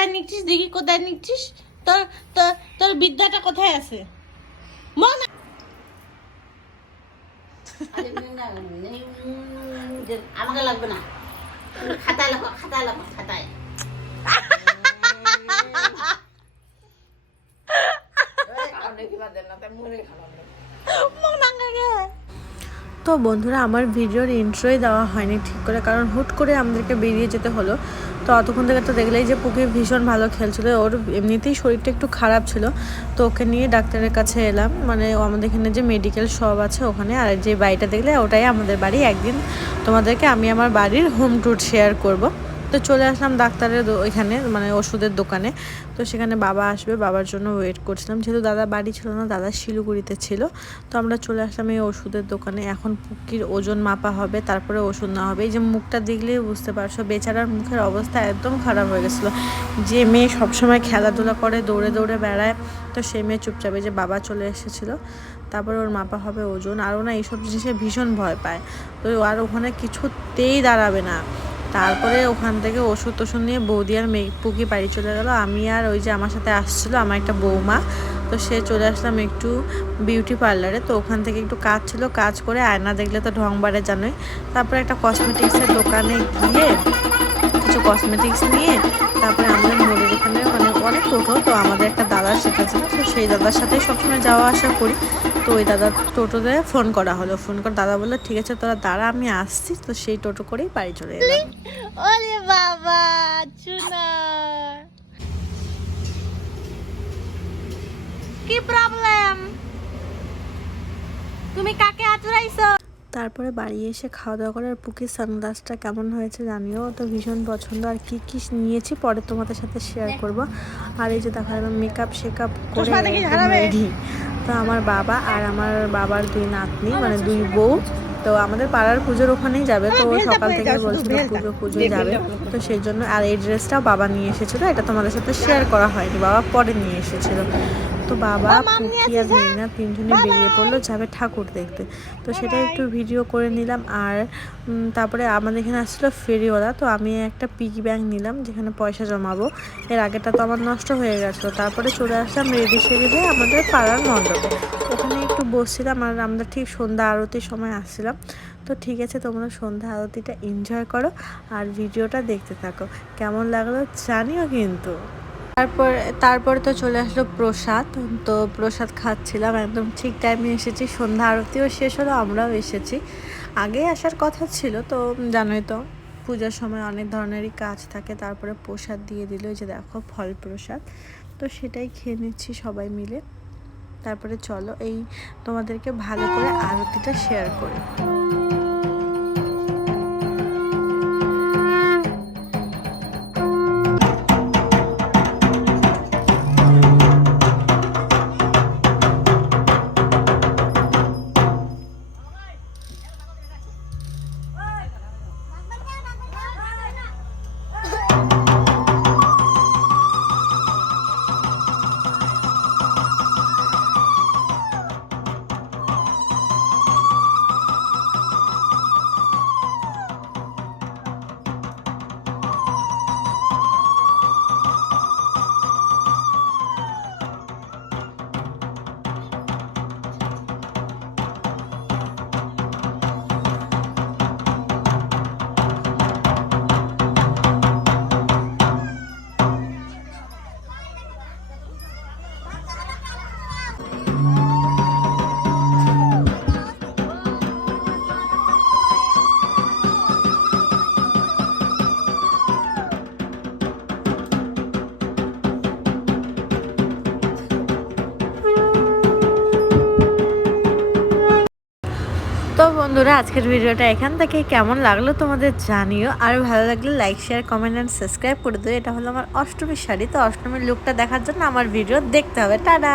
কোথায় নিচ্ছিস দেখি, কোথায় নিচ্ছিস? তোর তোর তোর বিদ্যাটা কোথায় আছে? মন আমাকে লাগবে না, খাতায় লেখো, খাতায় লেখো, খাতায়। তো বন্ধুরা, আমার ভিডিওর ইন্ট্রোই দেওয়া হয়নি ঠিক করে, কারণ হুট করে আমাদেরকে বেরিয়ে যেতে হলো। তো অতক্ষণ থেকে তো দেখলেই যে পুকি ভীষণ ভালো খেলছিল, ওর এমনিতেই শরীরটা একটু খারাপ ছিল। তো ওকে নিয়ে ডাক্তারের কাছে এলাম, মানে আমাদের এখানে যে মেডিকেল শপ আছে ওখানে। আর যে বাড়িটা দেখলে ওটাই আমাদের বাড়ি। একদিন তোমাদেরকে আমি আমার বাড়ির হোম ট্যুর শেয়ার করব। তো চলে আসলাম ডাক্তারের ওইখানে, মানে ওষুধের দোকানে। তো সেখানে বাবা আসবে, বাবার জন্য ওয়েট করছিলাম, যেহেতু দাদা বাড়ি ছিল না, দাদা শিলিগুড়িতে ছিল। তো আমরা চলে আসলাম এই ওষুধের দোকানে। এখন পুকির ওজন মাপা হবে, তারপরে ওষুধ নেওয়া হবে। এই যে মুখটা দেখলেই বুঝতে পারছো, বেচারার মুখের অবস্থা একদম খারাপ হয়ে গেছিলো। যে মেয়ে সবসময় খেলাধুলা করে, দৌড়ে দৌড়ে বেড়ায়, তো সেই মেয়ে চুপচাপ। এই যে বাবা চলে এসেছিলো, তারপরে ওর মাপা হবে ওজন। আরও না এইসব জিনিসে ভীষণ ভয় পায়, তো আর ওখানে কিছুতেই দাঁড়াবে না। তারপরে ওখান থেকে ওষুধ টষুধ নিয়ে বৌদি আর পুকি বাড়ি চলে গেল। আমি আর ওই যে আমার সাথে আসছিলো আমার একটা বৌমা, তো সে চলে আসলাম একটু বিউটি পার্লারে। তো ওখান থেকে একটু কাজ ছিল, কাজ করে আয়না দেখলে তো ঢং বাড়ে জানোই। তারপরে একটা কসমেটিক্সের দোকানে গিয়ে কিছু কসমেটিক্স নিয়ে তারপরে আমাদের মোড়ের এখানে মানে অনেক টোটো, তো আমাদের একটা দাদার শেখাচ্ছিল, তো সেই দাদার সাথেই সবসময় যাওয়া আসা করি। তো ওই দাদা টোটোতে ফোন করা হলো, ফোন করে দাদা বললো ঠিক আছে তোরা দাঁড়া, আমি আসছি। তো সেই টোটো করেই বাড়ি চলে এলাম। ওরে বাবা চুনা, কি প্রবলেম? তুমি কাকে আচড়াইছো? তারপরে বাড়ি এসে খাওয়া দাওয়া করার পুকির সানগ্লাসটা কেমন হয়েছে জানিও, তো ভীষণ পছন্দ। আর কি কি নিয়েছি পরে তোমাদের সাথে শেয়ার করব। আর এই যে দেখো একদম মেকআপ শেকআপ করে রেডি। তো আমার বাবা আর আমার বাবার দুই নাতনি, মানে দুই বউ, তো আমাদের পাড়ার পুজোর ওখানেই যাবে। তো সকাল থেকে বলছিল পুজো যাবে, তো সেই জন্য। আর এই ড্রেসটাও বাবা নিয়ে এসেছিলো, এটা তোমাদের সাথে শেয়ার করা হয়নি, বাবা পরে নিয়ে এসেছিলো। তো বাবা, পুকি আর মেঘনা তিনজনে বেরিয়ে পড়লো যাবে ঠাকুর দেখতে। তো সেটা একটু ভিডিও করে নিলাম। আর তারপরে আমাদের এখানে আসছিলো ফেরিওয়ালা, তো আমি একটা পিগি ব্যাংক নিলাম যেখানে পয়সা জমাবো। এর আগেটা তো আমার নষ্ট হয়ে গেছিলো। তারপরে চলে আসলাম রেডি সেডি হয়ে আমাদের পাড়ার মণ্ডপে, ওখানে একটু বসছিলাম। আর আমরা ঠিক সন্ধ্যা আরতির সময় আসছিলাম। তো ঠিক আছে, তোমরা সন্ধ্যা আরতিটা এনজয় করো আর ভিডিওটা দেখতে থাকো, কেমন লাগলো জানিও কিন্তু। তারপর তো চলে আসলো প্রসাদ, তো প্রসাদ খাচ্ছিলাম, একদম ঠিক টাইমে এসেছি। সন্ধ্যা আরতিও শেষ হলো, আমরাও এসেছি। আগে আসার কথা ছিল, তো জানোই তো পূজার সময় অনেক ধরনেরই কাজ থাকে। তারপরে প্রসাদ দিয়ে দিল, যে দেখো ফল প্রসাদ, তো সেটাই খেয়ে নিচ্ছি সবাই মিলে। তারপরে চলো এই তোমাদেরকে ভালো করে আরতিটা শেয়ার করি। তো বন্ধুরা, আজকের ভিডিওটা এখান থেকে কেমন লাগলো তোমাদের জানিও। আর ভালো লাগলে like share comment and subscribe করে দিও। এটা হলো আমার অষ্টমীর শাড়ি, তো অষ্টমীর লুকটা দেখার জন্য আমার ভিডিও দেখতে হবে। টাটা।